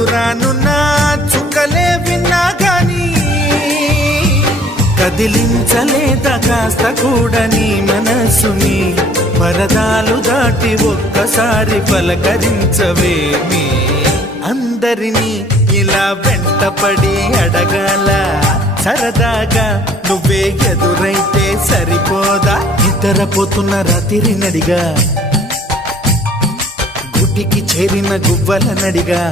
దూరానున్న చుక్కలే విన్నా గాని కదిలించలేదా కాస్త కూడా నీ మనసుని పరదాలు దాటి ఒక్కసారి పలకరించవేమి అందరినీ ఇలా వెంటపడి అడగాల సరదాగా నువ్వే ఎదురైతే సరిపోదా నిద్రపోతున్న రాత్రి నడిగా గుడికి చేరిన గువ్వల నడిగా